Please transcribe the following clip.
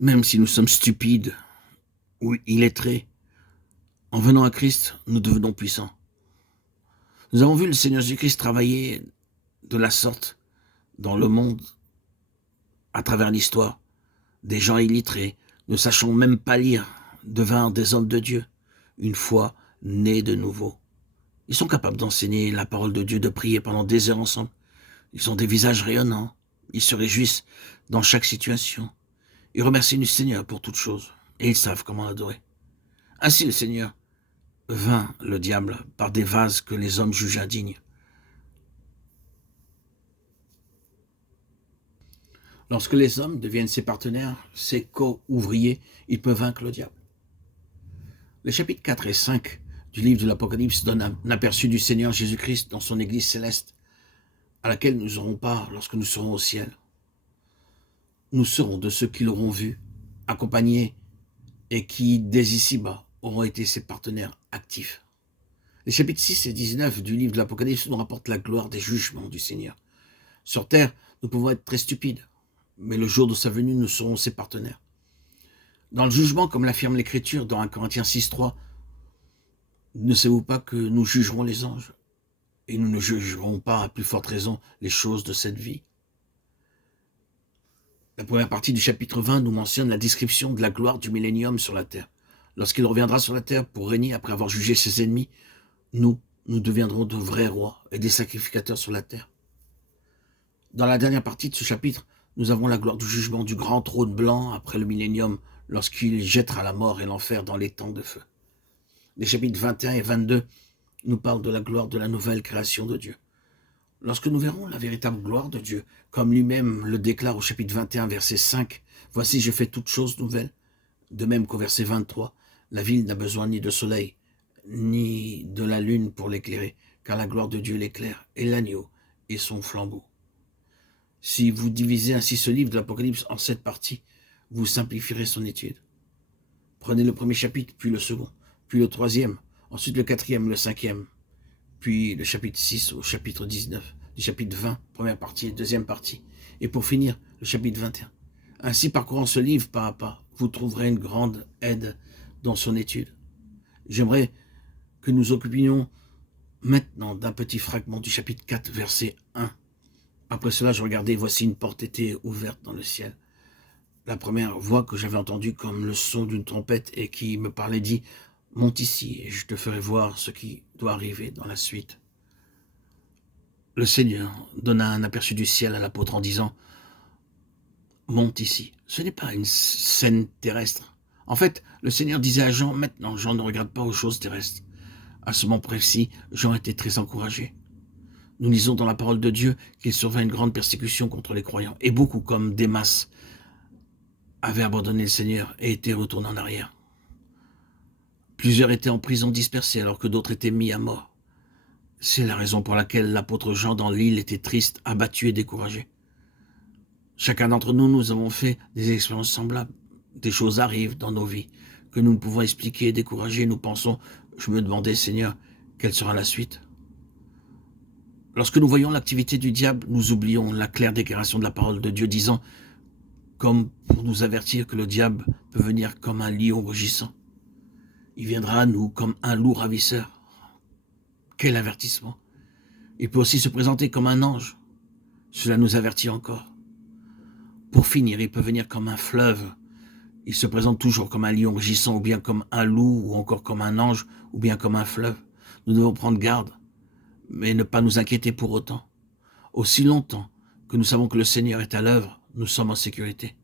Même si nous sommes stupides ou illettrés, en venant à Christ, nous devenons puissants. Nous avons vu le Seigneur Jésus-Christ travailler de la sorte dans le monde, à travers l'histoire. Des gens illettrés, ne sachant même pas lire, devinrent des hommes de Dieu, une fois nés de nouveau. Ils sont capables d'enseigner la parole de Dieu, de prier pendant des heures ensemble. Ils ont des visages rayonnants. Ils se réjouissent dans chaque situation. Ils remercient le Seigneur pour toutes choses. Et ils savent comment l'adorer. Ainsi le Seigneur vainc le diable par des vases que les hommes jugent indignes. Lorsque les hommes deviennent ses partenaires, ses co-ouvriers, ils peuvent vaincre le diable. Les chapitres 4 et 5 du livre de l'Apocalypse donnent un aperçu du Seigneur Jésus-Christ dans son Église céleste, à laquelle nous aurons part lorsque nous serons au ciel. Nous serons de ceux qui l'auront vu, accompagnés, et qui, dès ici-bas, auront été ses partenaires actifs. Les chapitres 6 et 19 du livre de l'Apocalypse nous rapportent la gloire des jugements du Seigneur. Sur terre, nous pouvons être très stupides, mais le jour de sa venue, nous serons ses partenaires. Dans le jugement, comme l'affirme l'Écriture dans 1 Corinthiens 6,3, ne savez-vous pas que nous jugerons les anges et nous ne jugerons pas à plus forte raison les choses de cette vie? La première partie du chapitre 20 nous mentionne la description de la gloire du millénium sur la terre. Lorsqu'il reviendra sur la terre pour régner après avoir jugé ses ennemis, nous deviendrons de vrais rois et des sacrificateurs sur la terre. Dans la dernière partie de ce chapitre, nous avons la gloire du jugement du grand trône blanc après le millénium, lorsqu'il jettera la mort et l'enfer dans les temps de feu. Les chapitres 21 et 22 nous parlent de la gloire de la nouvelle création de Dieu. Lorsque nous verrons la véritable gloire de Dieu, comme lui-même le déclare au chapitre 21, verset 5, « Voici, je fais toutes choses nouvelles », de même qu'au verset 23, « La ville n'a besoin ni de soleil, ni de la lune pour l'éclairer, car la gloire de Dieu l'éclaire, et l'agneau est son flambeau. » Si vous divisez ainsi ce livre de l'Apocalypse en 7 parties, vous simplifierez son étude. Prenez le premier chapitre, puis le second, puis le troisième, ensuite le quatrième, le cinquième, puis le chapitre 6 au chapitre 19, du chapitre 20, première partie et deuxième partie, et pour finir, le chapitre 21. Ainsi, parcourant ce livre pas à pas, vous trouverez une grande aide dans son étude. J'aimerais que nous occupions maintenant d'un petit fragment du chapitre 4, verset 1. Après cela, je regardais, voici une porte était ouverte dans le ciel. La première voix que j'avais entendue comme le son d'une trompette et qui me parlait dit, « Monte ici et je te ferai voir ce qui doit arriver dans la suite. » Le Seigneur donna un aperçu du ciel à l'apôtre en disant, « Monte ici. » Ce n'est pas une scène terrestre. En fait, le Seigneur disait à Jean, « Maintenant, Jean ne regarde pas aux choses terrestres. » À ce moment précis, Jean était très encouragé. Nous lisons dans la parole de Dieu qu'il survint une grande persécution contre les croyants, et beaucoup, comme Démas, avaient abandonné le Seigneur et étaient retournés en arrière. Plusieurs étaient en prison dispersés alors que d'autres étaient mis à mort. C'est la raison pour laquelle l'apôtre Jean dans l'île était triste, abattu et découragé. Chacun d'entre nous, nous avons fait des expériences semblables. Des choses arrivent dans nos vies que nous ne pouvons expliquer et décourager. Nous pensons, je me demandais, Seigneur, quelle sera la suite? Lorsque nous voyons l'activité du diable, nous oublions la claire déclaration de la parole de Dieu disant, comme pour nous avertir que le diable peut venir comme un lion rugissant. Il viendra à nous comme un loup ravisseur. Quel avertissement! Il peut aussi se présenter comme un ange. Cela nous avertit encore. Pour finir, il peut venir comme un fleuve. Il se présente toujours comme un lion rugissant, ou bien comme un loup, ou encore comme un ange, ou bien comme un fleuve. Nous devons prendre garde, mais ne pas nous inquiéter pour autant. Aussi longtemps que nous savons que le Seigneur est à l'œuvre, nous sommes en sécurité.